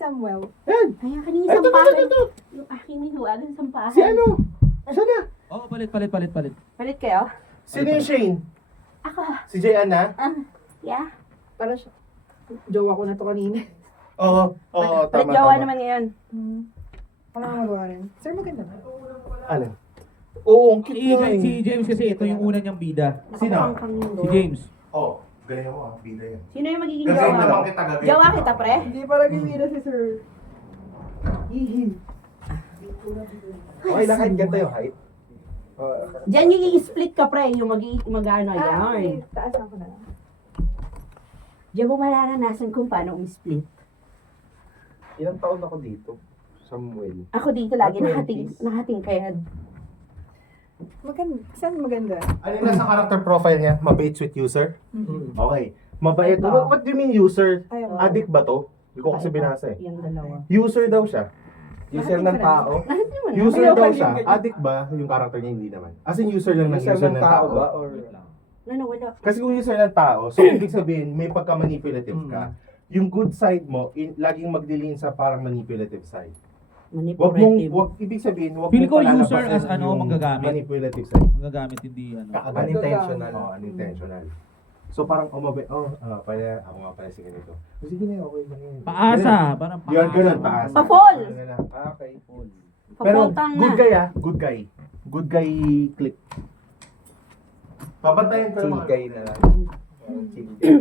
Samuel. Yan! Kaya kanina Ay, ito, sampahan. ito, ito! Yung aking nihuwagan sampahan. Si ano? Siya na! Oo, palit. Palit kayo? Sino yung Shane? Ako. Si Jayan na? Yeah. Para siya. Jowa ko na to kanina. Oo, Palit tama, jowa tama. naman ngayon. Wala nga magawa rin. Sir, maganda na. Ano? Oo, ang cute Si, nga si eh. James kasi ito yung una niyang bida. Sino? Si James. Oo, ganyan mo ah, bida yan. Sino yung magiging Gagawin jowa naman mo? kita gabi. Jowa kita, pre? Hindi para gimira si Sir. Hihi. Okay lang, kahit ganda yung height. Diyan yung i-split ka, pre. Yung mag-ano, Okay. yan. Taasan ko na lang. Diyan mo mararanasan kung paano um-split. Ilang taon ako dito? Samuel. Ako dito lagi 20s. nakating kaya. Maganda. Saan maganda? Ano yung nasa character profile niya? Mabait, sweet user? Okay. Mabait. Ito. What do you mean user? Ayaw. Addict ba to? Hindi ko kasi binasa eh. Yung dalawa. User daw siya. User ng tao. Lahat naman. User Ayaw daw ka siya. din. Addict ba? Yung character niya hindi naman. As in user lang ng User user ng ng tao tao. ba? Or No, wala. Kasi kung user ng tao, so ibig sabihin may pagka-manipulative ka. Yung good side mo, laging magdilin sa parang manipulative side. Manipulative. Ibig sabihin, wag Feel mong ko palalabasan user as ano, yung manggagamit. manipulative side. Magagamit hindi ano. Kakagad. unintentional. Unintentional. So parang pala, ako nga pala si ganito. Sige na, okay lang yun. Paasa, parang paasa. Yun, ganun, paasa. Pa-fall. Ganun na. Okay. Pero Papultang good na. guy ah, good guy. Good guy click. Pabantayan ko Chill naman. guy na lang. Chill guy.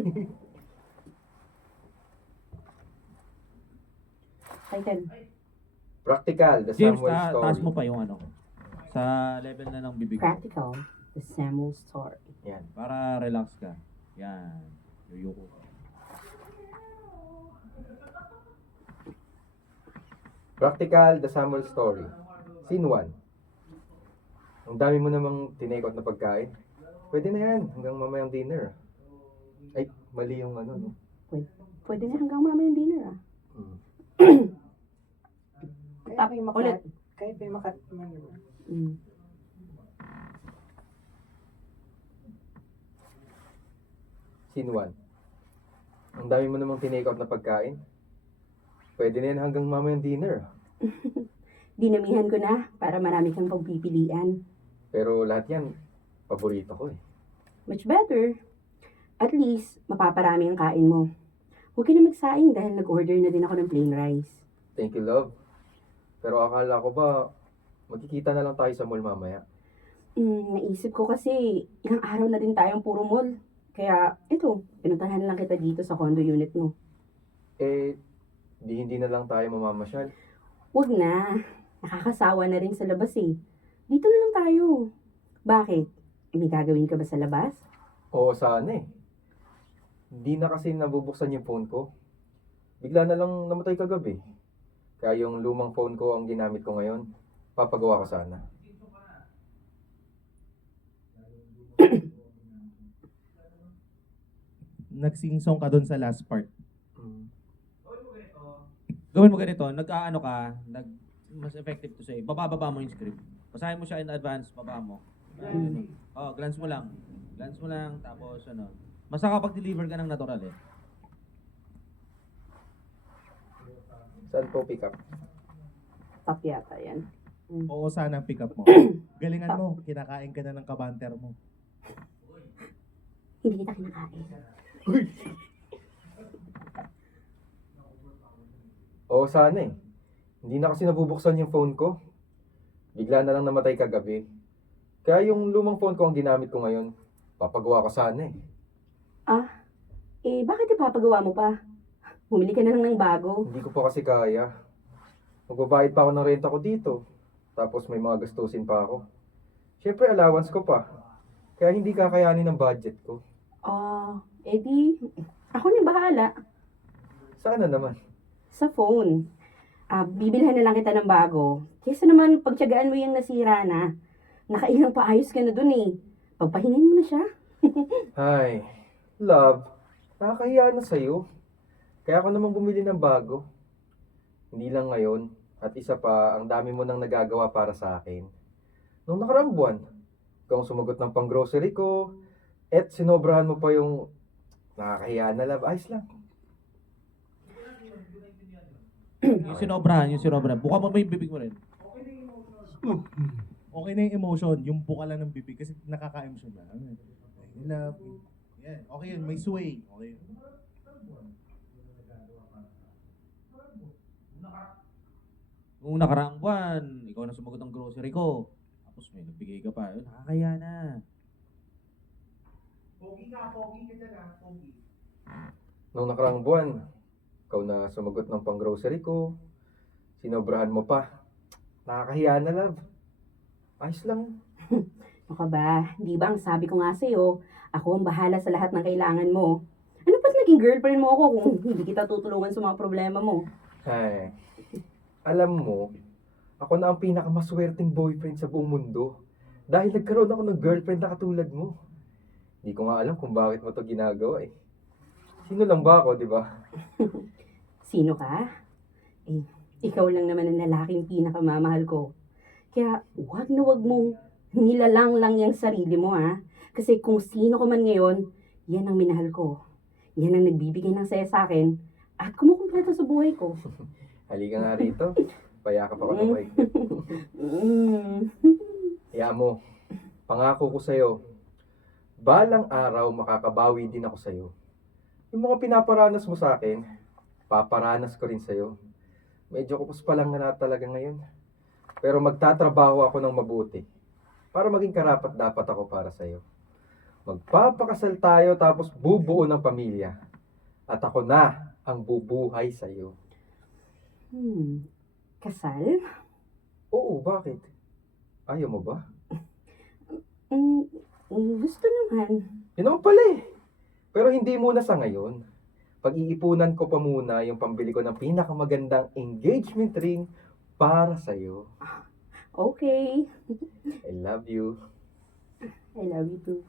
Title. Practical, the James, Samuel story. taas mo pa yung ano. Sa level na ng bibig. Practical. The Samuel story. Yan. Para relax ka. Yan. Yuyuko ka. Practical, the Samuel story. Scene 1. Ang dami mo namang tinekot na pagkain. Pwede na yan, hanggang mamayang dinner. Ay, mali yung ano, no? Pwede na hanggang mamayang dinner ah. Kahit may makat. Ulit. Kahit may makat man. Mm. Scene 1. Ang dami mo namang tinekot na pagkain. Pwede na yan hanggang mamayang dinner. Dinamihan ko na para marami kang pagpipilian. Pero lahat yan, paborito ko eh. Much better. At least, mapaparami ang kain mo. Huwag ka na magsaing dahil nag-order na din ako ng plain rice. Thank you, love. Pero akala ko ba, magkikita na lang tayo sa mall mamaya. Naisip ko kasi ilang araw na din tayong puro mall. Kaya, ito, pinuntahan lang kita dito sa condo unit mo. Eh, hindi na lang tayo mamamasyal. Huwag na. Nakakasawa na rin sa labas eh. Dito na lang tayo. Bakit? May gagawin ka ba sa labas? Oo, sana eh. Hindi na kasi nabubuksan yung phone ko. Bigla na lang namatay kagabi. Kaya yung lumang phone ko ang ginamit ko ngayon. Papagawa ko sana. Nagsingsong ka doon sa last part. Mm. Gawin mo ganito, nag-aano ka, mas effective to say, bababa mo yung script. Basahin mo siya in advance, baba mo. Oh, glance mo lang. Glance mo lang, tapos ano. Mas nakapag-deliver ka ng natural eh. Saan po pick up? Top yata yan. Oo, sana ang pick up mo. Galingan mo, kinakain ka na ng kabanter mo. Hindi kita kinakain. Oo, sana eh. Hindi na kasi nabubuksan yung phone ko. Bigla na lang namatay kagabi. Kaya yung lumang phone ko ang ginamit ko ngayon. Papagawa ko sana eh. Bakit ipapagawa mo pa? Bumili ka na lang ng bago. Hindi ko pa kasi kaya. Magbabayad pa ako ng renta ko dito. Tapos may mga gastusin pa ako. Siyempre allowance ko pa. Kaya hindi kakayanin ng budget ko. Di, ako na bahala. Sana naman. Sa phone. Bibilhan na lang kita ng bago. Kesa naman pagtiyagaan mo yung nasira na. Nakailang paayos ka na dun eh. Pagpahingan mo na siya. Ay, love, nakakahiya na sa'yo. Kaya ako naman bumili ng bago. Hindi lang ngayon. At isa pa, ang dami mo nang nagagawa para sa akin. Nung nakaraang buwan, ikaw ang sumagot ng pang-grocery ko, at sinobrahan mo pa yung nakakahiya na love. Ayos lang. Yung sinobrahan. Buka mo ba yung bibig mo rin? Okay na yung emotion, yung buka lang ng bibig kasi nakaka-emotion na. I love you. Yan, okay yun, may sway. Okay. Nung nakaraang buwan, ikaw na sumagot ng grocery ko. Tapos may nagbigay ka pa. Yun, nakakaya na. Pogi ka dyan ah, pogi. Nung nakarang buwan, ikaw na sumagot ng pang-grocery ko. Sinobrahan mo pa. Nakakahiya na, love. Ayos lang. Baka ba, di ba ang sabi ko nga sa'yo, ako ang bahala sa lahat ng kailangan mo. Ano ba't naging girlfriend mo ako kung hindi kita tutulungan sa mga problema mo? Ay, alam mo, ako na ang pinakamaswerteng boyfriend sa buong mundo. Dahil nagkaroon ako ng girlfriend na katulad mo. Hindi ko nga alam kung bakit mo to ginagawa eh. Sino lang ba ako, di ba? Sino ka? Eh, ikaw lang naman ang lalaking pinakamamahal ko. Kaya wag na wag mong nilalang lang yung sarili mo ha. Kasi kung sino ka man ngayon, yan ang minahal ko. Yan ang nagbibigay ng saya sa akin at kumukumpleto sa buhay ko. Halika nga rito. Payakap ako ng mic. Mm. Kaya mo, pangako ko sa'yo, balang araw makakabawi din ako sa'yo. Yung mga pinaparanas mo sa akin, paparanas ko rin sa'yo. Medyo kupos pa lang na talaga ngayon. Pero magtatrabaho ako ng mabuti para maging karapat dapat ako para sa'yo. Magpapakasal tayo tapos bubuo ng pamilya. At ako na ang bubuhay sa'yo. Kasal? Oo, bakit? Ayaw mo ba? Gusto naman. Yun naman pala eh. Pero hindi muna sa ngayon. Pag-iipunan ko pa muna yung pambili ko ng pinakamagandang engagement ring para sa'yo. Okay. I love you. I love you too.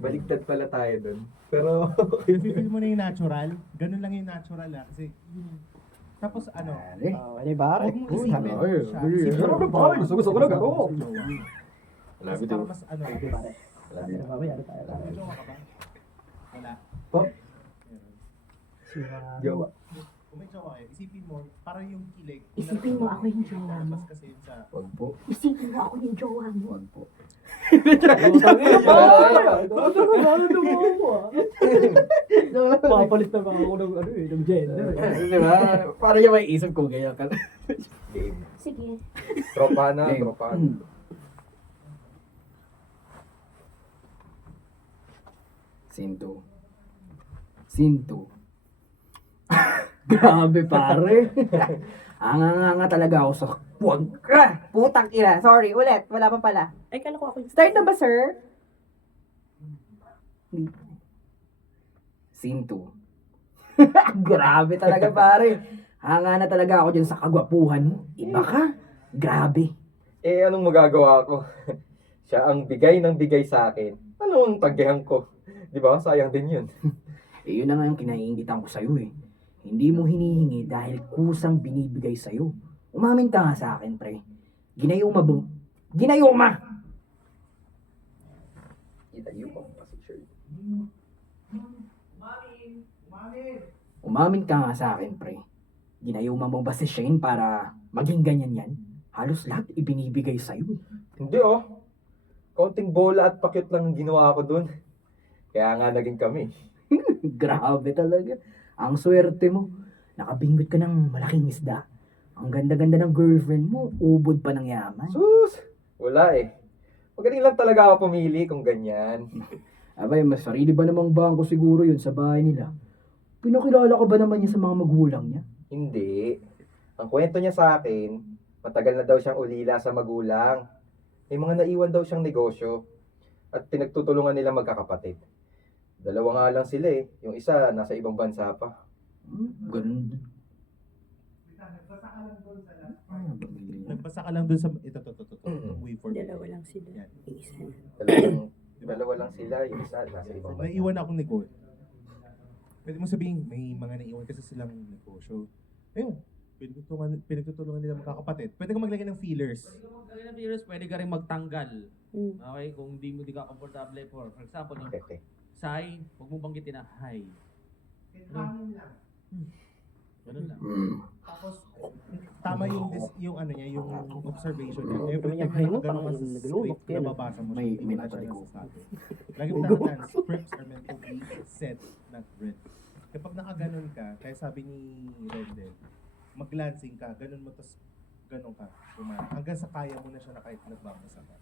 Baligtad pala tayo dun. Pero, Feel mo na yung natural, ganun lang yung natural ah. Kasi, tapos ano, Ano ba? huwag mo isipin siya. Gusto ko na garo. Mas parang mas ano, Mamaya na tayo. may jowa ka ba? Wala. Po? Meron. Jowa. Kung may jowa eh, isipin mo, parang yung kilig. Isipin mo ako yung jowa mo. Mas kasi yun sa... Wag po. Isipin mo ako yung jowa mo. Wag po. Papalit na mga ako ng ano eh, ng gender. Di ba? Para niya may isip kung ganyan ka. Game. Sige. Tropa na, Game. tropa. Sinto. Sinto. Grabe pare. Anganga talaga ako sa wag ka. Putang ina. Sorry, ulit. Wala pa pala. Ay, kala ko ako yung... Start na ba, sir? Sinto. Grabe talaga pare. Hanga na talaga ako dyan sa kagwapuhan mo. Iba ka. Grabe. Eh, anong magagawa ko? Siya ang bigay ng bigay sa akin. Anong tagyahan ko? Di ba? Sayang din yun. Eh yun na nga yung kinaiingitan ko sa'yo eh. Hindi mo hinihingi dahil kusang binibigay sa'yo. Umamin ka nga sa akin, pre. Ginayuma ba? Ginayuma! Itayo mo pa si Shirley. Umamin ka nga sa akin, pre. Ginayuma mo ba si Shane para maging ganyan yan? Halos lahat ibinibigay sa'yo. Hindi oh. Konting bola at pakit lang ang ginawa ko dun. Kaya nga naging kami. Grabe talaga. Ang swerte mo. Nakabingot ka ng malaking isda. Ang ganda-ganda ng girlfriend mo. Ubod pa ng yaman. Sus! Wala eh. Magaling lang talaga ako pumili kung ganyan. Abay, mas sarili ba namang bangko siguro yun sa bahay nila? Pinakilala ka ba naman niya sa mga magulang niya? Hindi. Ang kwento niya sa akin, matagal na daw siyang ulila sa magulang. May mga naiwan daw siyang negosyo. At pinagtutulungan nila magkakapatid. Dalawa nga lang sila eh. Yung isa, nasa ibang bansa pa. Ganun. Nagbasa ka lang dun sa... Ito. Wait for me. Dalawa lang sila. Yan. Isa. Dalawa lang sila. Yung isa, nasa ibang bansa. Naiwan akong negosyo. Pwede mo sabihin, may mga naiwan kasi silang negosyo. Ayun, pinagtutulungan nila magkakapatid. Pwede ka maglagay ng feelers. Pwede ka rin magtanggal. Mm. Okay? Kung di ka komportable for example, yung Okay. Sai, huwag mo banggitin na hi. Ganun lang. Tapos, tama yung ano niya, yung observation niya. Oo, Every ganyan, time na ganyan, ganun ka parang sa nagulunok script, yan. nababasa mo siya. May Hindi mo na siya natalikod. nasasabi. Lagi mo tandaan, scripts are meant to be said, not read. Kapag nakaganon ka, kaya sabi ni Rendel, mag-glancing ka, ganun mo, tas ganun ka. Hanggang sa kaya mo na siya na kahit nagbabasa ka.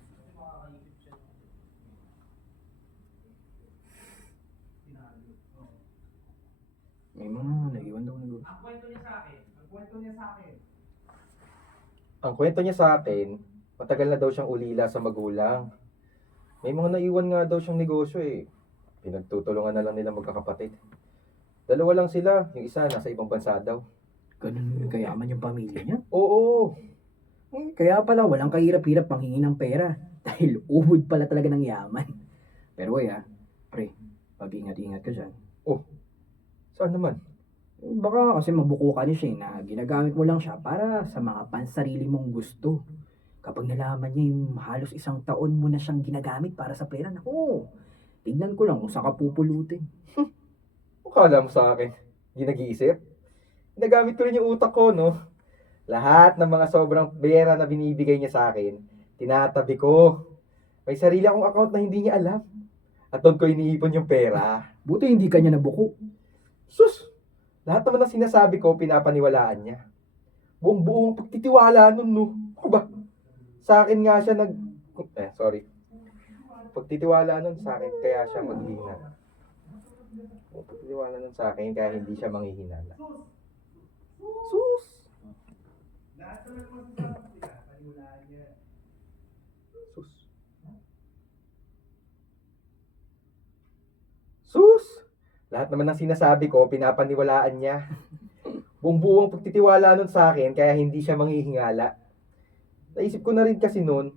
May mga naiwan daw nag Ang kwento niya sa akin, matagal na daw siyang ulila sa magulang. May mga naiwan nga daw siyang negosyo eh. Pinagtutulungan na lang nila magkakapatid. Dalawa lang sila, yung isa nasa ibang bansa daw. Ganun kayaman yung pamilya niya. Oo, Kaya pala walang kahirap-hirap panghingi ng pera. Dahil ubod pala talaga ng yaman. Pero pre, pag-ingat-ingat ka dyan. saan naman? Baka kasi mabuko ka ni siya na ginagamit mo lang siya para sa mga pansarili mong gusto. Kapag nalaman niya yung halos 1 taon mo na siyang ginagamit para sa pera, naku, tignan ko lang kung saan ka pupulutin. Akala mo sa akin, hindi nag-iisip? Nagamit ko rin yung utak ko, no? Lahat ng mga sobrang pera na binibigay niya sa akin, tinatabi ko. May sarili akong account na hindi niya alam. At doon ko iniipon yung pera. Buti hindi ka niya nabuko. Sus! Lahat naman ng sinasabi ko, pinapaniwalaan niya. Buong-buong pagtitiwala nun, no? Ako ba? Sa akin nga siya Pagtitiwala nun sa akin, kaya siya maghihina. Pagtitiwala nun sa akin, kaya hindi siya manghihinala. Sus! Sus! Sus! Lahat naman ng sinasabi ko, pinapaniwalaan niya. Buong-buong pagtitiwala nun sa akin, kaya hindi siya manghihingala. Naisip ko na rin kasi nun,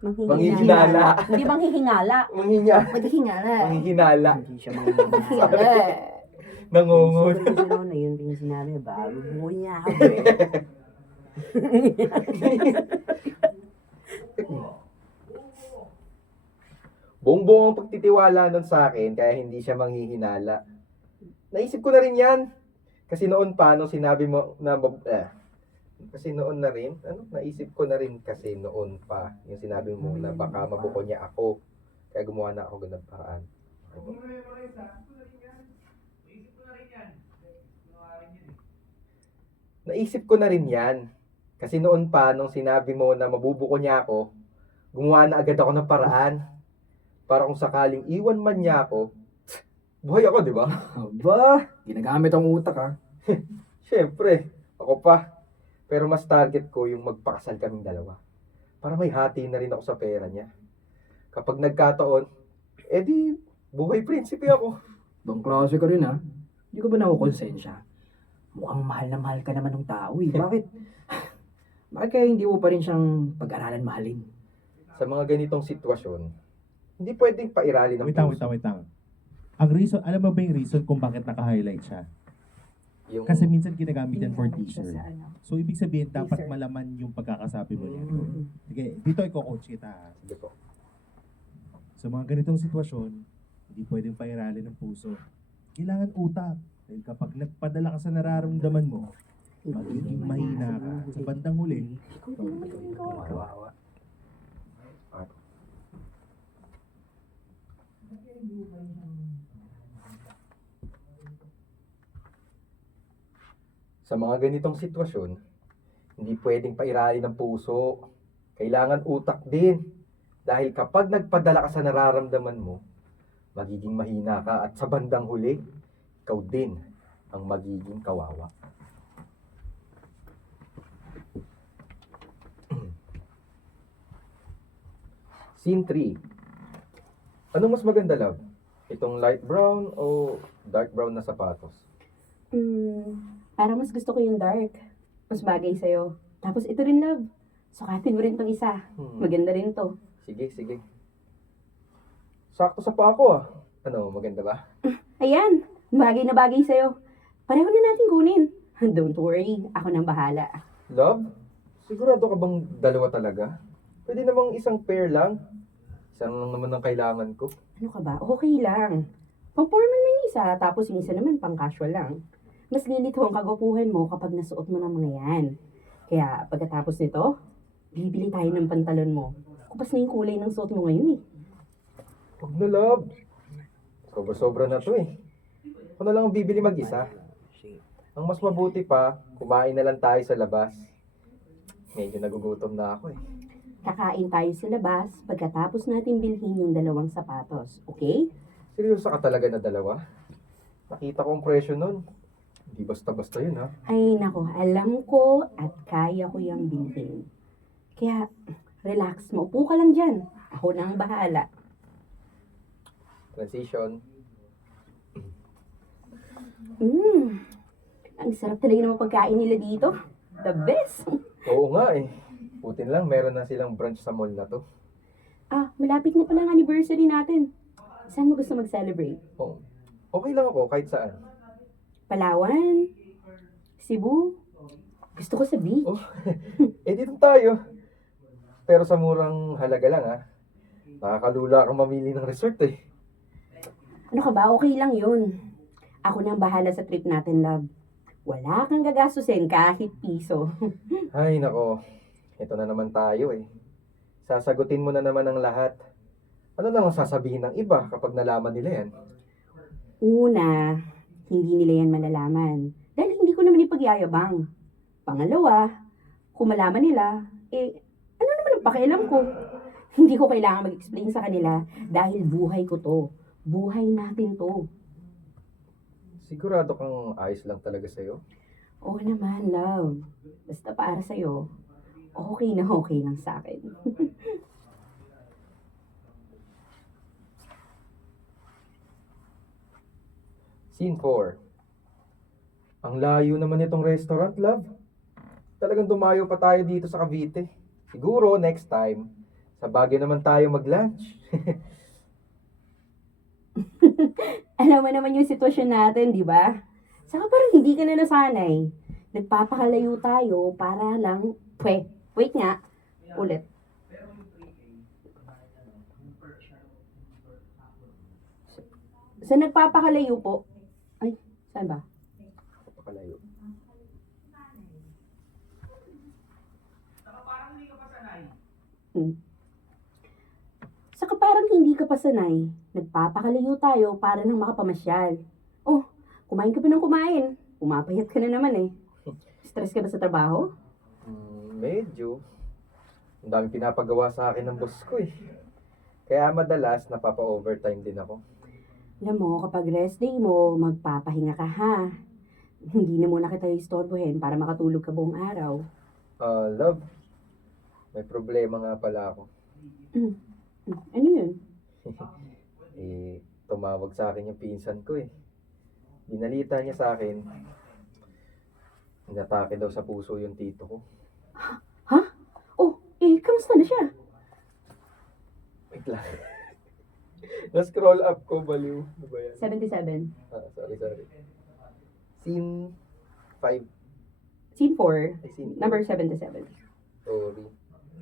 Manghihinala. Hindi manghihingala. Maghihingala. manghihinala, Hindi siya mga nangungon. Na yun yung sinabi, bago mo niya ako. Buong-buong ang pagtitiwala nun sa akin, kaya hindi siya manghihinala. Naisip ko na rin yan. Kasi noon pa, nung sinabi mo na, kasi noon na rin, naisip ko na rin kasi noon pa, yung sinabi mo na baka mabuko niya ako. Kaya gumawa na ako ganun paraan. Naisip ko na rin yan. Kasi noon pa, nung sinabi mo na mabubuko niya ako, gumawa na agad ako ng paraan. Para kung sakaling iwan man niya ako, buhay ako, di ba? Aba, ginagamit ang utak ha. Siyempre, ako pa. Pero mas target ko yung magpakasal kaming dalawa. Para may hati na rin ako sa pera niya. Kapag nagkataon, edi, buhay prinsipe ako. Bang klase ka rin ha. Hindi ka ba nakukonsensya? Mukhang mahal na mahal ka naman ng tao eh. Bakit? Bakit kaya hindi mo pa rin siyang pag-aralan mahalin? Sa mga ganitong sitwasyon, hindi pwedeng pairali ng Wait lang. Ang reason, alam mo ba yung reason kung bakit naka-highlight siya? Yung, Kasi minsan ginagamit yan for teaser. Siya sa ano. So, ibig sabihin, dapat Teaser. malaman yung pagkakasabi mo niya. Mm. Sige, dito i-coach kita. Ha. Sige po. Sa mga ganitong sitwasyon, hindi pwedeng pairali ng puso. Kailangan utak. Dahil kapag nagpadala ka sa nararamdaman mo, magiging mahina ka. Sa bandang huli, Kawawa. Sa mga ganitong sitwasyon, hindi pwedeng pairali ng puso. Kailangan utak din. Dahil kapag nagpadala ka sa nararamdaman mo, magiging mahina ka at sa bandang huli, ikaw din ang magiging kawawa. Scene 3. Anong mas maganda, love? Itong light brown o dark brown na sapatos? Parang mas gusto ko yung dark. Mas bagay sa'yo. Tapos ito rin, love. Sukatin mo rin tong isa. Maganda rin to. Sige. Sakto sa pa ako ah. Ano, maganda ba? Ayan, bagay na bagay sa'yo. Pareho na natin kunin. Don't worry, ako nang bahala. Love? Sigurado ka bang dalawa talaga? Pwede namang isang pair lang. Isang lang naman ang kailangan ko. Ano ka ba? Okay lang. Pang formal mo yung isa, tapos yung isa naman pang casual lang. Mas lilito ang kagwapuhan mo kapag nasuot mo ng mga yan. Kaya pagkatapos nito, bibili tayo ng pantalon mo. Kupas na yung kulay ng suot mo ngayon eh. Huwag na, love. Sobra-sobra na to eh. Ako na lang ang bibili mag-isa. Ang mas mabuti pa, kumain na lang tayo sa labas. Medyo nagugutom na ako eh. Kakain tayo sa labas pagkatapos natin bilhin yung 2 sapatos. Okay? Seryoso ka talaga na dalawa? Nakita ko ang presyo nun. Hindi basta-basta yun ha. Ay nako, alam ko at kaya ko yung bilhin. Kaya, relax, maupo ka lang dyan. Ako na ang bahala. Transition. Ang sarap talaga ng mga pagkain nila dito. The best! Oo nga eh. Putin lang, meron na silang branch sa mall na to. Malapit na pala ang anniversary natin. Saan mo gusto mag-celebrate? Oh, okay lang ako kahit saan. Palawan? Cebu? Gusto ko sa beach. Oh, dito tayo. Pero sa murang halaga lang ha. Nakakalula kang mamili ng resort eh. Ano ka ba? Okay lang yun. Ako na ang bahala sa trip natin, love. Wala kang gagastusin kahit piso. Ay nako, ito na naman tayo eh. Sasagutin mo na naman ang lahat. Ano lang ang sasabihin ng iba kapag nalaman nila yan? Una, hindi nila yan malalaman. Dahil hindi ko naman ipagyayabang. Pangalawa, kung malaman nila, ano naman ang pakialam ko? Hindi ko kailangan mag-explain sa kanila dahil buhay ko to. Buhay natin to. Sigurado kang ayos lang talaga sa'yo? Oo naman, love. Basta para sa'yo, okay na okay lang sa akin. Scene 4. Ang layo naman itong restaurant, love. Talagang dumayo pa tayo dito sa Cavite. Siguro next time, sa Baguio naman tayo mag-lunch. Alam mo naman yung sitwasyon natin, di ba? Saka parang hindi ka na nasanay. Nagpapakalayo tayo para lang, wait nga, ulit. Sa nagpapakalayo po, ay, saan ba? Napakalayo. Saka parang hindi ka pa sanay. Nagpapakalayo tayo para lang makapamasyal. Oh, kumain ka pa ng kumain. Pumapayat ka na naman eh. Stress ka ba sa trabaho? Medyo. Ang dami pinapagawa sa akin ng boss ko eh. Kaya madalas napapa-overtime din ako. Alam mo, kapag rest day mo, magpapahinga ka ha. Hindi na muna kita istorbohin para makatulog ka buong araw. Love, may problema nga pala ako. Ano yun? Tumawag sa akin yung pinsan ko eh. Binalita niya sa akin, inatake daw sa puso yung tito ko. Ha? Oh, kamusta na siya? Wait lang. Na-scroll up ko, baliw. Ano ba yan? 77. Sorry. Scene 5. Scene 4, Ay, scene number 4. 77. Sorry.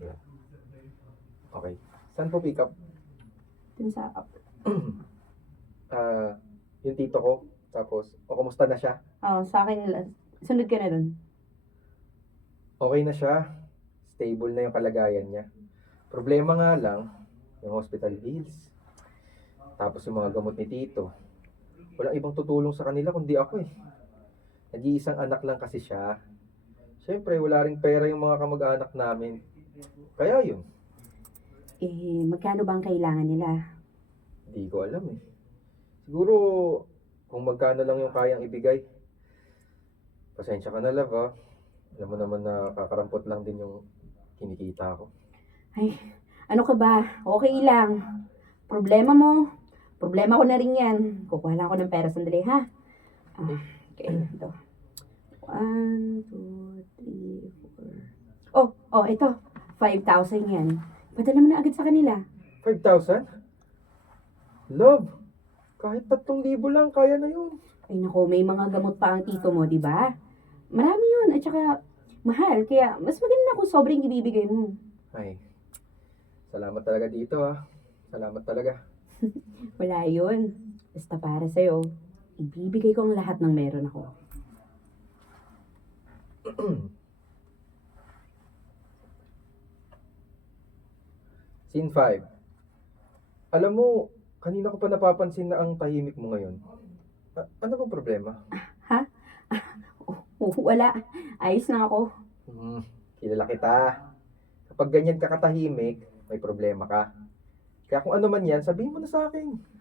Yeah. Okay. Saan po pick up? Dun sa up. Yung tito ko. Tapos, kumusta na siya? Oh, sa akin nila. Sunod ka na dun. Okay na siya. Stable na yung kalagayan niya. Problema nga lang, yung hospital bills. Tapos yung mga gamot ni tito. Walang ibang tutulong sa kanila kundi ako eh. Nag-iisang anak lang kasi siya. Siyempre, wala ring pera yung mga kamag-anak namin. Kaya yun, Magkano ba ang kailangan nila? hindi ko alam eh. Siguro, kung magkano lang yung kayang ibigay. Pasensya ka na, love ha. Alam mo naman na kakarampot lang din yung kinikita ko. Ay, ano ka ba? Okay lang. Problema mo. Problema ko na rin yan. Kukuha lang ako ng pera sandali, ha? Okay, ito. 1, 2, 3, 4. Oh, ito. 5,000 yan. Padala mo na agad sa kanila. 5,000? Love, kahit 3,000 lang, kaya na yun. Ay nako, may mga gamot pa ang tito mo, di ba? Marami yun. At saka, mahal. Kaya, mas maganda kung sobrang ibibigay mo. Ay, salamat talaga dito ha. Salamat talaga. Wala yun. Basta para sa'yo, ibibigay ko ang lahat ng meron ako. Scene 5. Alam mo, kanina ko pa napapansin na ang tahimik mo ngayon. Ano bang problema? Wala. Ayos na ako. Kilala kita. Kapag ganyan ka katahimik, may problema ka. Kaya kung ano man yan, sabihin mo na sa akin.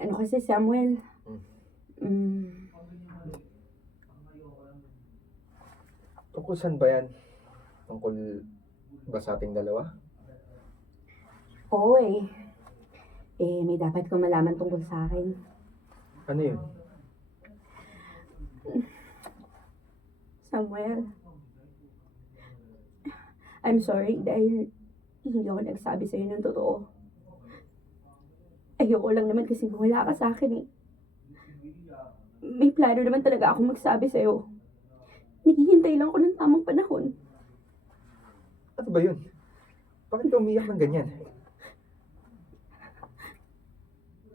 Ano kasi, Samuel? Tungkol saan ba yan? Tungkol ba sa ating dalawa? Oo eh. May dapat kong malaman tungkol sa akin. Ano yun? Samuel, I'm sorry dahil hindi ako nagsabi sa'yo ng totoo. Ayoko lang naman kasi wala ka sa akin eh. May plano naman talaga ako magsabi sa'yo. Naghihintay lang ako ng tamang panahon. Ano ba yun? Bakit ka umiyak ng ganyan?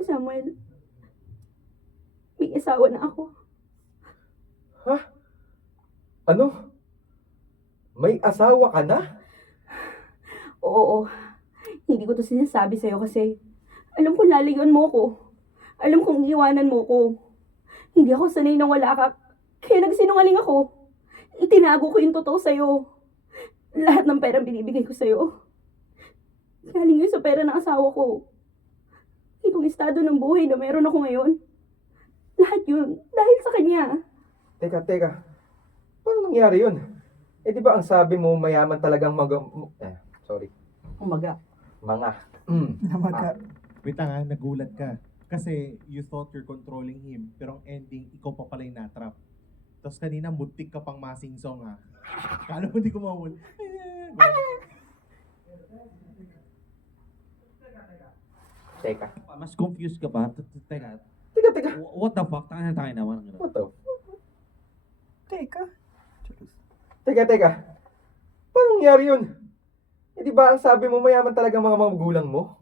Samuel, may asawa na ako. Ha? Ano? May asawa ka na? Oo, hindi ko to sinasabi sa'yo kasi alam kong lalayon mo ko. Alam kong iiwanan mo ko. Hindi ako sanay na wala ka, kaya nagsinungaling ako. Itinago ko yung totoo sa'yo. Lahat ng perang binibigay ko sa'yo. Galing yun sa pera ng asawa ko. Itong estado ng buhay na meron ako ngayon. Lahat yun, dahil sa kanya. Teka. Paano nangyari yun? Eh di ba ang sabi mo mayaman talagang sorry. Umaga. Mga. Namaga. Wait lang ha, nagulat ka. Kasi you thought you're controlling him, pero ang ending, ikaw pa pala yung natrap. Tapos kanina, muntik ka pang masingsong ha. Kala mo hindi ko mawul. Teka. Mas confused ka pa. Teka. Teka. What the fuck? Tangina naman. What the? Teka. Teka. Paano nangyari yun? Eh di ba ang sabi mo mayaman talagang mga magulang mo?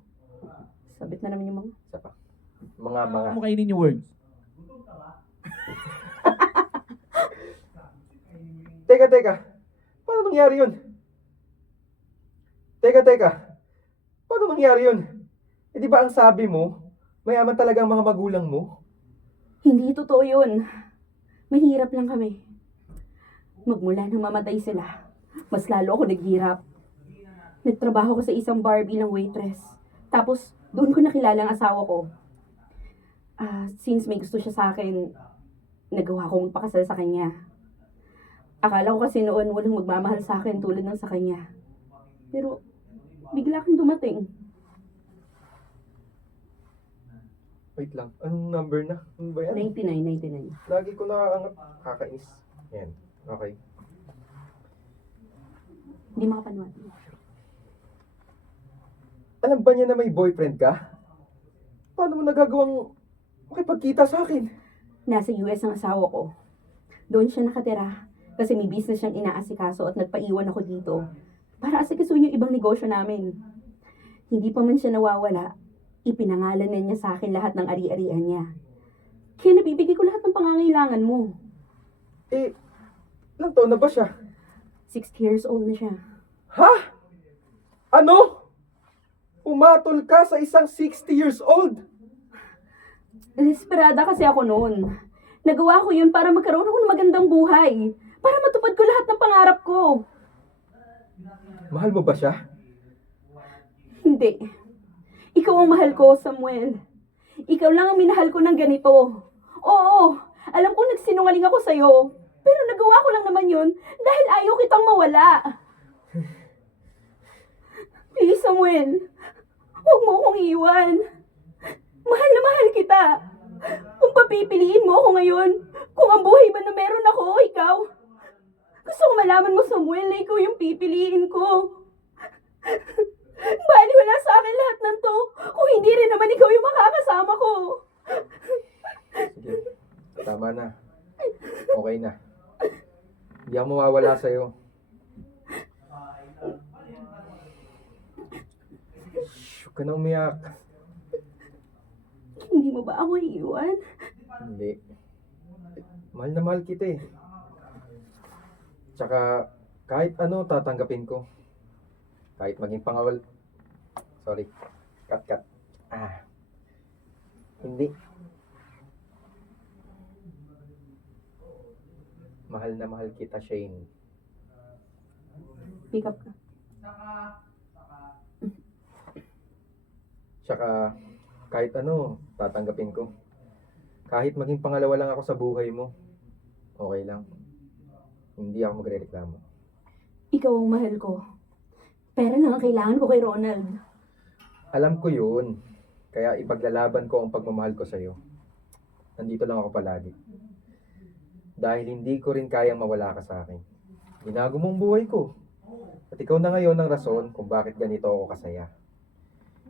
Sabit na naman yung mga. Isa pa. Mga. Ano mo kainin yung words? Teka. Paano nangyari yun? Teka. Paano nangyari yun? Eh di ba ang sabi mo mayaman talagang mga magulang mo? Hindi totoo yun. Mahirap lang kami. Magmula nang mamatay sila, mas lalo ako naghirap. Nagtrabaho ko sa isang bar bilang waitress. Tapos, doon ko nakilala ang asawa ko. Since may gusto siya sa akin, nagawa ko magpakasal sa kanya. Akala ko kasi noon walang magmamahal sa akin tulad ng sa kanya. Pero, bigla kang dumating. Wait lang. Anong number na? Ano ba yan? 99. Lagi ko nakaangat. Kakainis. Yan. Okay. Hindi makapaniwala. Alam ba niya na may boyfriend ka? Paano mo nagagawang makipagkita sa akin? Nasa US ang asawa ko. Doon siya nakatira kasi may business siyang inaasikaso at nagpaiwan ako dito para asikasuhin yung ibang negosyo namin. Hindi pa man siya nawawala, ipinangalan na niya sa akin lahat ng ari-arian niya. Kaya nabibigay ko lahat ng pangangailangan mo. Eh, ilang taon na ba siya? 60 years old na siya. Ha? Ano? Umatol ka sa isang 60 years old? Desperada kasi ako noon. Nagawa ko yun para magkaroon ako ng magandang buhay. Para matupad ko lahat ng pangarap ko. Mahal mo ba siya? Hindi. Ikaw ang mahal ko, Samuel. Ikaw lang ang minahal ko ng ganito. Oo, alam ko nagsinungaling ako sa'yo. Pero nagawa ko lang naman yun dahil ayaw kitang mawala. Please, Samuel. Huwag mo akong iwan. Mahal na mahal kita. Kung papipiliin mo ako ngayon, kung ang buhay ba na meron ako o ikaw, gusto ko malaman mo, Samuel, na ikaw yung pipiliin ko. Baliwala sa akin lahat ng to, kung hindi rin naman ikaw yung makakasama ko. Sige, tama na. Okay na. Hindi ako mawawala sa'yo. ka na umiyak. Hindi mo ba ako iiwan? Hindi. Mahal na mahal kita eh. Tsaka, kahit ano, tatanggapin ko. Kahit maging pangawal... Sorry. Cut. Hindi. Mahal na mahal kita, Shane. Pick up ka. Tsaka, kahit ano, tatanggapin ko. Kahit maging pangalawa lang ako sa buhay mo, okay lang. Hindi ako magrereklamo. Ikaw ang mahal ko. Pera lang ang kailangan ko kay Ronald. Alam ko yun. Kaya ipaglalaban ko ang pagmamahal ko sa'yo. Nandito lang ako palagi. Dahil hindi ko rin kayang mawala ka sa akin. Binago mong buhay ko. At ikaw na ngayon ang rason kung bakit ganito ako kasaya.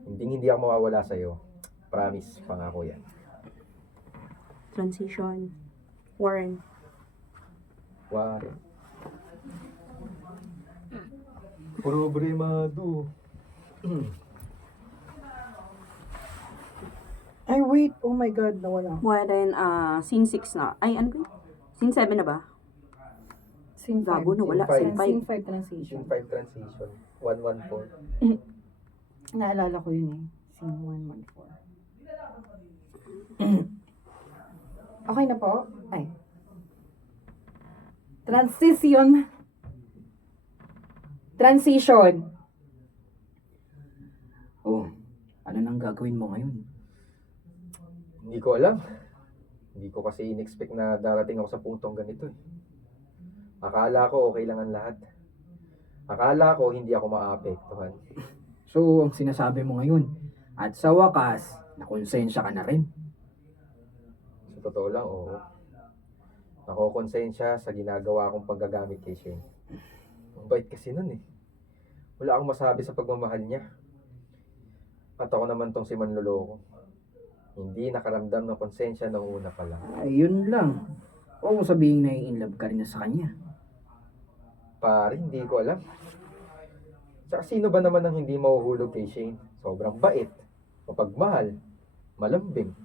Hindi ako mawawala sa'yo. Promise, pangako yan. Transition. Warren. Wari. Problemado. Ay, wait. Oh my God, nawala. Warren, scene 6 na. Ay, ano ba yun? Scene 7 na ba? Scene 5. Gago, nawala. Scene Scene 5. Scene 5 transition. Scene 5 transition. 114. Naalala ko yun eh. Scene 114. Okay na po? Ay. Transition. Oh, ano nang gagawin mo ngayon? Hindi ko alam. Hindi ko kasi in-expect na darating ako sa puntong ganito eh. Akala ko okay lang ang lahat. Akala ko hindi ako maapektuhan. So, ang sinasabi mo ngayon, at sa wakas, nakonsensya ka na rin. Sa totoo lang, oo. Nakokonsensya sa ginagawa kong paggagamit kay Shane. Ang bait kasi nun eh. Wala akong masabi sa pagmamahal niya. At ako naman tong si Manloloko. Hindi nakaramdam ng konsensya nung una pa lang. Ayun lang. Huwag mo sabihin na in-love ka rin na sa kanya. Pare, hindi ko alam. Tsaka sino ba naman ang hindi mahuhulog kay Shane? Sobrang bait, mapagmahal, malambing.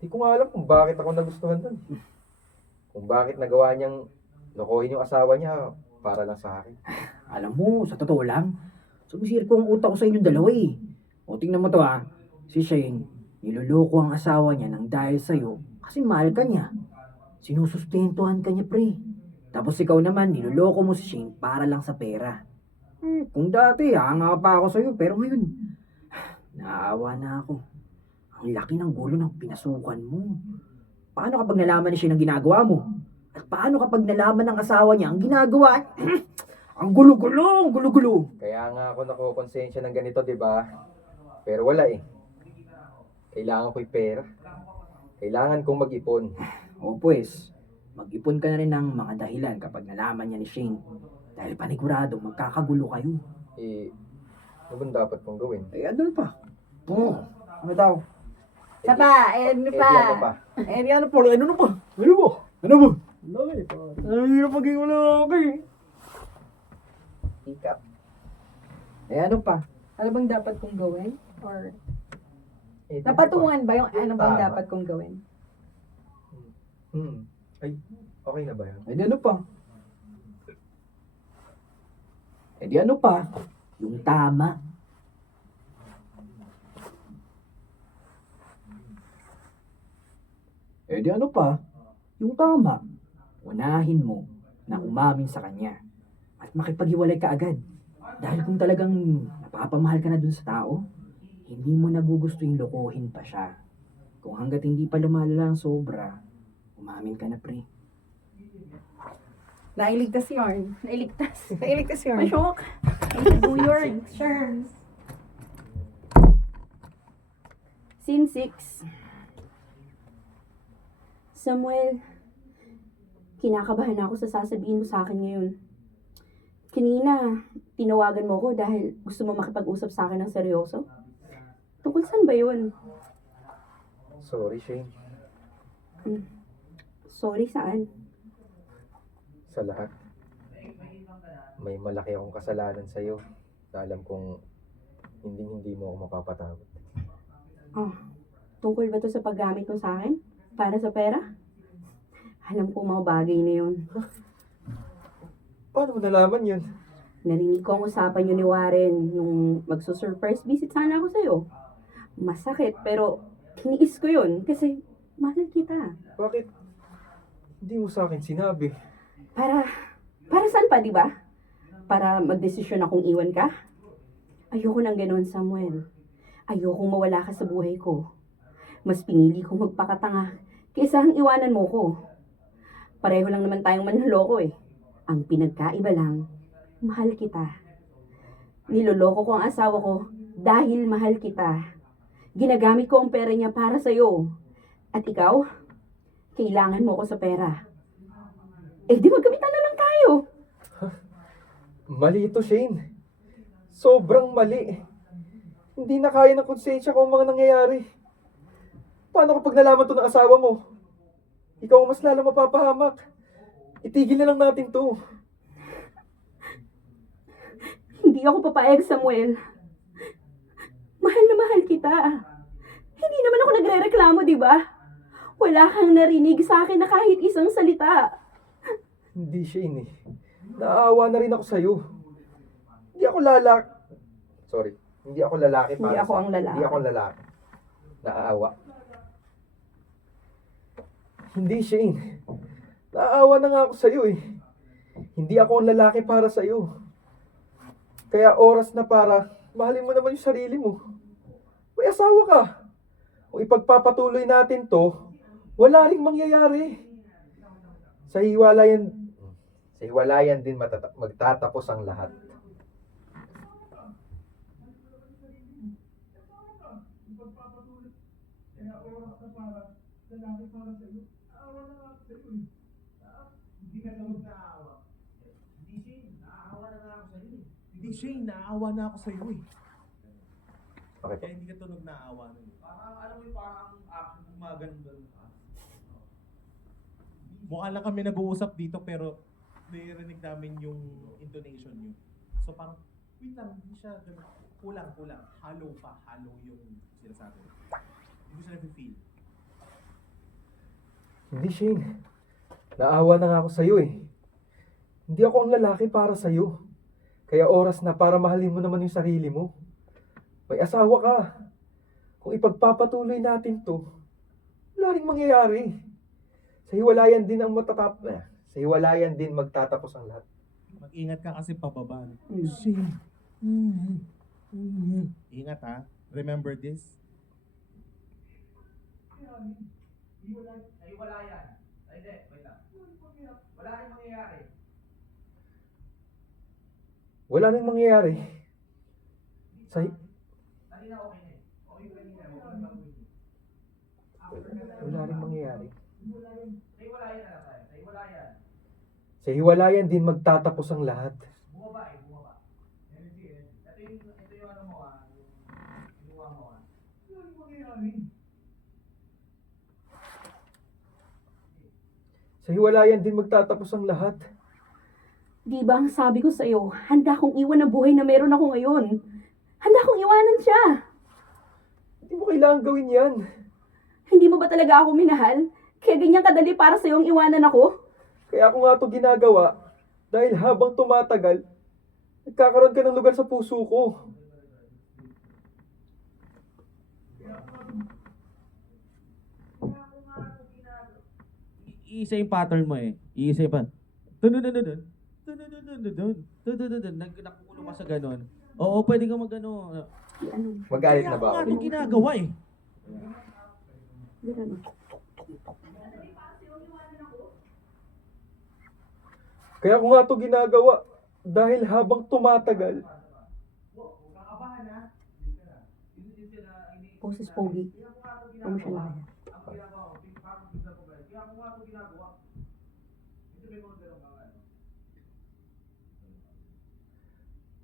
Hindi ko nga alam kung bakit ako nagustuhan nun. Kung bakit nagawa niyang lokohin yung asawa niya para lang sa akin. Alam mo, sa totoo lang, sumisir ko ang utak ko sa inyong dalawa eh. O tingnan mo to si Shane, niloloko ang asawa niya nang dahil sa'yo kasi mahal ka niya. Sinusustentuhan ka niya pre. Tapos ikaw naman, niloloko mo si Shane para lang sa pera. Kung dati, hanga pa ako sa'yo, pero ngayon, naawa na ako. Ang laki ng gulo ng pinasukan mo. Paano kapag nalaman ni Shane ang ginagawa mo? At paano kapag nalaman ng asawa niya ang ginagawa? Ang gulo-gulo. Kaya nga ako nakokonsensya ng ganito, di ba? Pero wala eh. Kailangan ko'y pera. Kailangan kong mag-ipon. O pues, mag-ipon ka na rin ng mga dahilan kapag nalaman niya ni Shane. Dahil panigurado, magkakagulo kayo. Ano bang dapat kong gawin? Ano pa? Ano daw? Isa pa, ano pa? Ano pa? Ano pa? Ano pa? Ano ba? Ano yung pagiging malaki? Hikap. Ano pa? Ano bang dapat kong gawin? Or Eh, napatungan ba yung ano bang Tama. dapat kong gawin? Ay, okay na ba yan? Eh di ano pa? Eh di ano pa? Yung tama. Eh di ano pa? Yung tama. Unahin mo na umamin sa kanya at makipaghiwalay ka agad. Dahil kung talagang napapamahal ka na dun sa tao, hindi mo nagugusto yung lokohin pa siya. Kung hanggat hindi pa lumalala ang sobra, umamin ka na pre. Nailigtas yarn. Nailigtas yarn. Masyok. Weird. Sure. Scene 6. Samuel, kinakabahan ako sa sasabihin mo sa akin ngayon. Kanina, tinawagan mo ko dahil gusto mo makipag-usap sa akin ng seryoso. Tungkol saan ba yun? Sorry, Shane. Sorry, saan? Sa lahat. May malaki akong kasalanan sa'yo. Na alam kong hindi mo ako mapapatawad. Oh, tungkol ba to sa paggamit mo sa akin? Para sa pera? Alam ko mga bagay na yun. Paano mo nalaman yun? Narinig ko ang usapan yun ni Warren nung magsusurprise visit sana ako sa'yo. Masakit, pero tiniis ko yun kasi mahal kita. Bakit hindi mo sa akin sinabi? Para saan pa, di ba? Para magdesisyon akong iwan ka? Ayoko nang ganoon, Samuel. Ayokong mawala ka sa buhay ko. Mas pinili kong magpakatanga kaysa ang iwanan mo ko. Pareho lang naman tayong manloloko eh. Ang pinagkaiba lang, mahal kita. Niloloko ko ang asawa ko dahil mahal kita. Ginagamit ko ang pera niya para sa'yo. At ikaw, kailangan mo ko sa pera. Eh di magkabitan na lang tayo. Mali ito, Shane. Sobrang mali. Hindi na kaya ng konsensya ko ang mga nangyayari. Paano kapag nalaman to ng asawa mo? Ikaw ang mas lalo mapapahamak. Itigil na lang natin to. Hindi ako papayag, Samuel. Mahal na mahal kita. Hindi naman ako nagre-reklamo, di ba? Wala kang narinig sa akin na kahit isang salita. Hindi, Shane eh. Naaawa na rin ako sa'yo. Hindi ako Hindi ako lalaki para Hindi ako ang lalaki. Hindi ako lalaki. Naaawa. Hindi, Shane. Naaawa na nga ako sa'yo eh. Hindi ako ang lalaki para sa'yo. Kaya oras na para mahalin mo naman yung sarili mo. May asawa ka. Kung ipagpapatuloy natin to, wala ring mangyayari. Sa hiwalayan din magtatapos ang lahat. Hindi, Shane, naaawa na ako sa'yo eh. Okay po. Kaya hindi ka tunog naaawa nun. Parang, alam mo yung parang action gumagano doon. Mukha lang kami nag-uusap dito pero narinig namin yung intonation niyo. So parang, wait lang, hindi siya ganun. Kulang. Hollow yung sinasabi. Hindi ko siya nafe-feel. Hindi, Shane. Naawa na nga ako sa'yo eh. Hindi ako ang lalaki para sa'yo. Kaya oras na para mahalin mo naman yung sarili mo. May asawa ka. Kung ipagpapatuloy natin to, wala ring mangyayari. Sa hiwalayan din magtatapos ang lahat. Mag-ingat ka kasi pababa. Mm. Shane. Ingat ha. Remember this? Wala ring mangyayari. Wala ring mangyayari. Sa hiwalayan din magtatapos ang lahat. Sa hiwalayan din magtatapos ang lahat. Di ba ang sabi ko sa'yo, handa kong iwan ang buhay na meron ako ngayon. Handa kong iwanan siya. Hindi mo kailangan gawin yan. Hindi mo ba talaga ako minahal? Kaya ganyan kadali para sa'yo ang iwanan ako? Kaya ako nga ito ginagawa dahil habang tumatagal, nagkakaroon ka ng lugar sa puso ko. Iisa yung pattern mo eh. Iisa yung nakukulong ka sa ganun. Oo, pwede ka mag-ano. Ano? Magalit na Kaya ba ako nga ako? itong ginagawa eh. Ano? Kaya ako nga ito ginagawa dahil habang tumatagal, Poses pogi. Ano siya lang?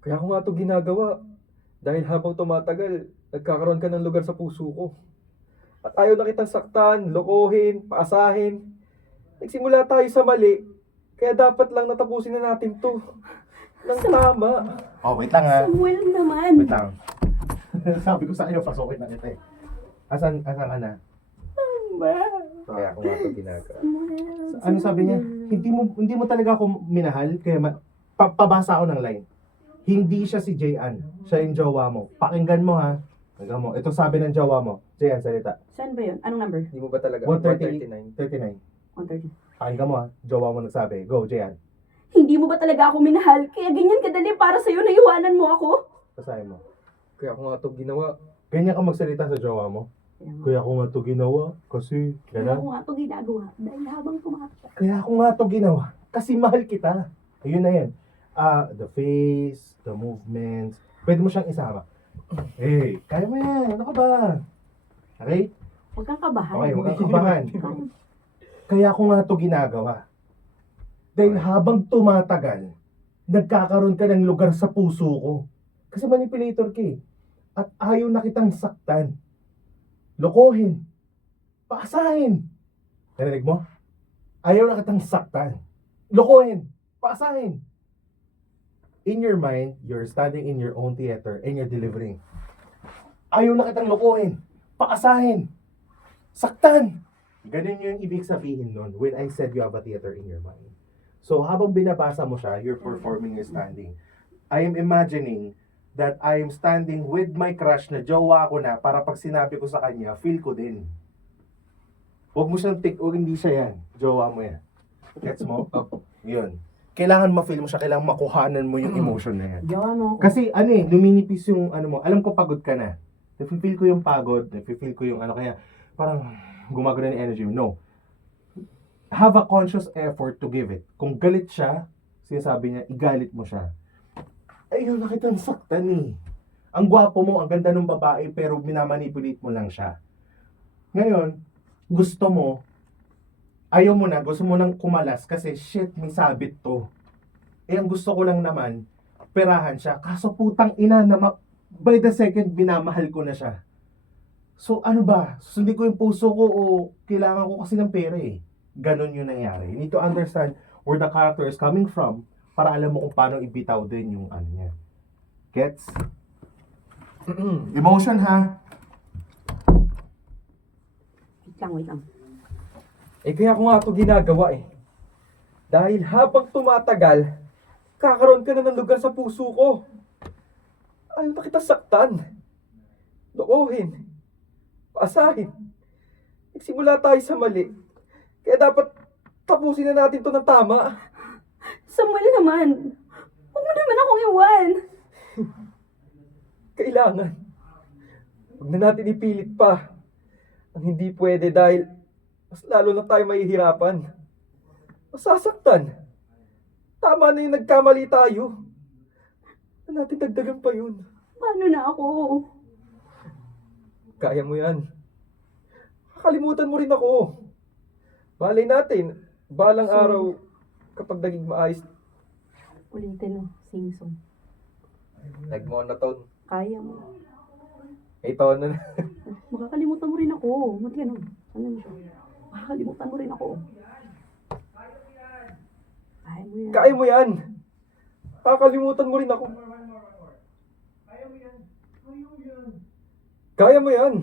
Kaya ako nga ito ginagawa dahil habang tumatagal, nagkakaroon ka ng lugar sa puso ko. At ayaw na kitang saktan, lokohin, paasahin. Nagsimula tayo sa mali, kaya dapat lang natapusin na natin to. Nang tama. Oh, wait lang ha. Samuel naman. lang. Sabi ko sa kanya, pasukin na kita eh. Asan ka na? Kaya ako nga ito ginagawa. Ano sabi niya? Hindi mo talaga ako minahal, kaya pabasa ako ng line. Hindi siya si Jayan. Siya yung jowa mo. Pakinggan mo ha. Pakinggan mo. Ito sabi ng jowa mo. Jayan, salita. Saan ba yun? Anong number? Hindi mo ba talaga? 139. 130. Pakinggan mo ha. Jowa mo nagsabi. Go, Jayan. Hindi mo ba talaga ako minahal? Kaya ganyan kadali para sa'yo na iwanan mo ako? Basahin mo. Kaya ako nga ito ginawa. Ganyan ka magsalita sa jowa mo. Kaya ako nga to ginawa. Kasi, Kaya gano'n. ako nga ito ginagawa. Dahil habang tumatakbo. Kaya ako nga to ginawa. Kasi mahal kita. Ayun na yan. The face, the movements. Pwede mo siyang isama. Hey, kaya mo yan. Ano ka ba? Okay? Huwag kang kabahan. Okay, huwag kang kabahan. Kaya ako nga to ginagawa. Dahil habang tumatagal, nagkakaroon ka ng lugar sa puso ko. Kasi manipulator ka eh. At ayaw na kitang saktan. Lokohin. Paasahin. Narinig mo? Ayaw na kitang saktan. Lokohin. Paasahin. In your mind, you're standing in your own theater and you're delivering. Ayaw na kitang lokohin. Paasahin. Saktan. Ganun yung ibig sabihin nun when I said you have a theater in your mind. So habang binabasa mo siya, you're performing, you're standing. I am imagining that I am standing with my crush na jowa ko na para pag sinabi ko sa kanya, feel ko din. Huwag mo siyang huwag hindi siya yan. Jowa mo yan. Gets mo? Yun. Kailangan ma-feel mo siya, kailangan makuhanan mo yung emotion na yan. Gawa mo ako. Kasi ano eh, luminipis yung ano mo. Alam ko pagod ka na. Nafe-feel ko yung pagod, nafe-feel ko yung ano, kaya parang gumagana yung energy mo. No. Have a conscious effort to give it. Kung galit siya, sinasabi niya, igalit mo siya. Ayun, nakita ang saktan eh. Ang gwapo mo, ang ganda ng babae, pero minamanipulate mo lang siya. Ngayon, gusto mo, ayaw mo na, gusto mo nang kumalas kasi shit, may sabit to. Eh, ang gusto ko lang naman, perahan siya. Kaso putang ina na by the second, binamahal ko na siya. So ano ba? Susundin ko yung puso ko o kailangan ko kasi ng pera eh. Ganon yung nangyari. You need to understand where the character is coming from para alam mo kung paano ibitaw din yung ano niya. Gets? Emotion ha? Wait lang. Eh kaya ako nga ito ginagawa eh. Dahil habang tumatagal, kakaroon ka na ng lugar sa puso ko. Ayaw na kita saktan. Lokohin. Paasahin. Nagsimula tayo sa mali. Kaya dapat tapusin na natin to ng tama. Samuel naman. Huwag mo naman akong iwan. Kailangan. Huwag na natin ipilit pa. Ang hindi pwede dahil mas lalo na tayo mahihirapan. Masasaktan. Tama na yung nagkamali tayo. Huwag na natin dagdagan pa yun. Paano na ako? Kaya mo yan. Kakalimutan mo rin ako. Malay natin, balang araw, kapag naging maayos, Ulitin mo, sing song. nagmonoton. Kaya mo. Ito na. Makakalimutan mo rin ako. Mati ganun. Ano mo siya? Makakalimutan mo rin ako. Kaya mo yan. Kaya mo yan. Kakalimutan mo rin ako. Kaya mo yan.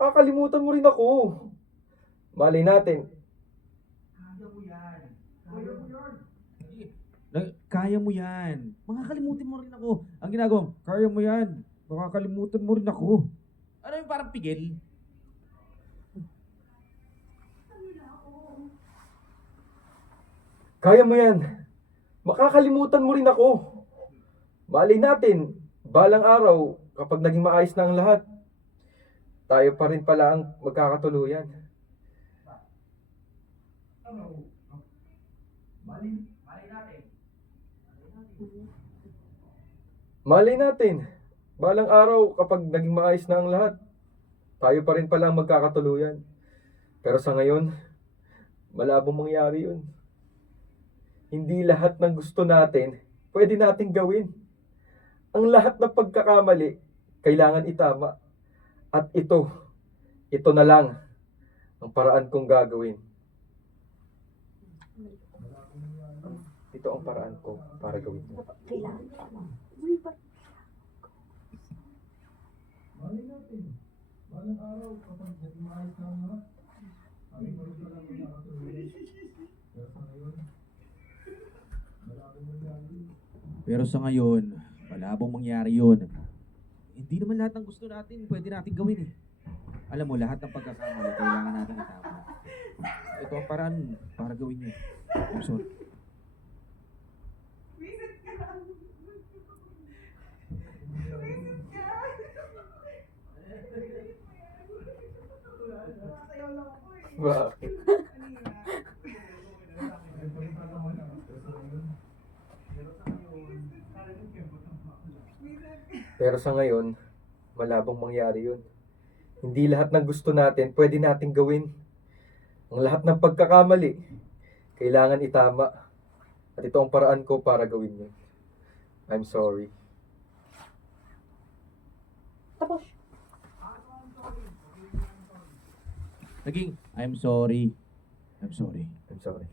Kakalimutan mo rin ako. Malay natin. Kaya mo yan. Makakalimutan mo rin ako. Ang ginagawa mo, kaya mo yan. Makakalimutan mo rin ako. Ano yung parang pigil? Kaya mo yan. Makakalimutan mo rin ako. Malay natin, balang araw, kapag naging maayos na ang lahat, tayo pa rin pala ang magkakatuluyan. Malay natin, balang araw, kapag naging maayos na ang lahat, tayo pa rin pala ang magkakatuluyan. Pero sa ngayon, malabong mangyari yun. Hindi lahat ng gusto natin, pwede nating gawin. Ang lahat ng pagkakamali, kailangan itama. At ito na lang ang paraan kong gagawin. Ito ang paraan ko para gawin ito. Kailangan pa. Uy, Pero sa ngayon, malabong mangyari yun. Hindi naman lahat ng gusto natin, pwede natin gawin eh. Alam mo, lahat ng pagkakamali, kailangan natin itama. Ito ang paraan para gawin yun. I'm sorry. Visit ka! Visit ka! Sasayaw lang ako eh. Bakit? Kanina. Pero sa ngayon, malabong mangyari yun. Hindi lahat ng gusto natin pwede nating gawin. Ang lahat ng pagkakamali, kailangan itama. At ito ang paraan ko para gawin yun. I'm sorry. Tapos, Naging, I'm sorry. I'm sorry. I'm sorry.